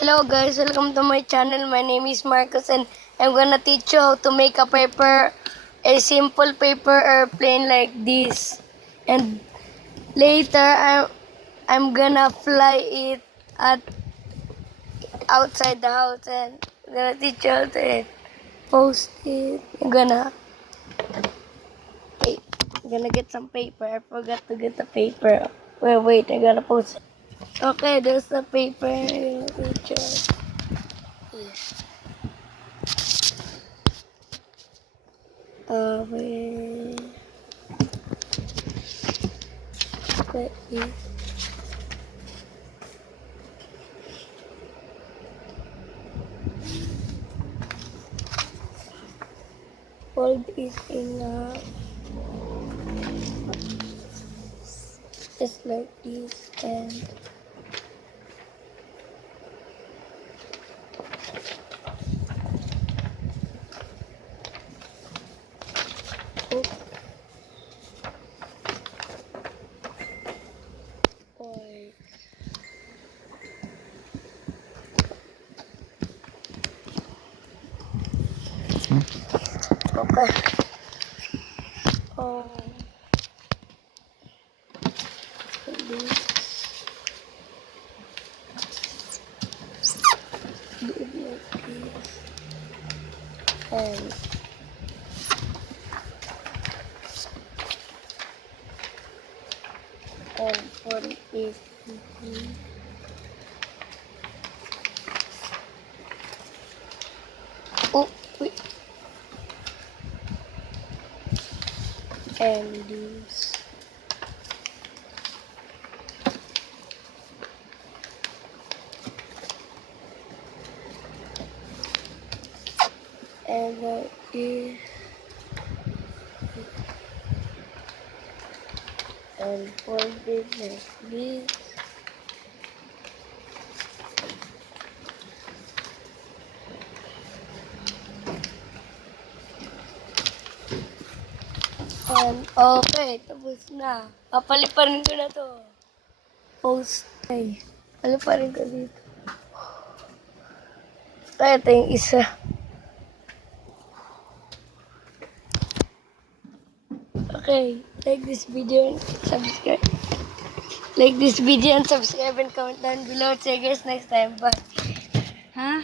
Hello guys, welcome to my channel. My name is Marcus and I'm gonna teach you how to make a simple paper airplane like this. And later I'm gonna fly it at outside the house and I'm gonna teach you how to post it. I'm gonna get some paper. I forgot to get the paper. Wait, I gotta post it. Okay, there's the paper. I'm gonna teach you. Wait. Like this. Fold it enough. Just like this and oh, boy. Okay. Oh, this. Do it like this. And fold it. Oh, wait. And this. And like this. And fold it like this. And okay, tapos na. Papaliparin ko na to. Post. Ay, paliparin ko dito. Ito yung isa. Okay, like this video and subscribe. Like this video and subscribe and comment down below. See you guys next time. Bye. Ha?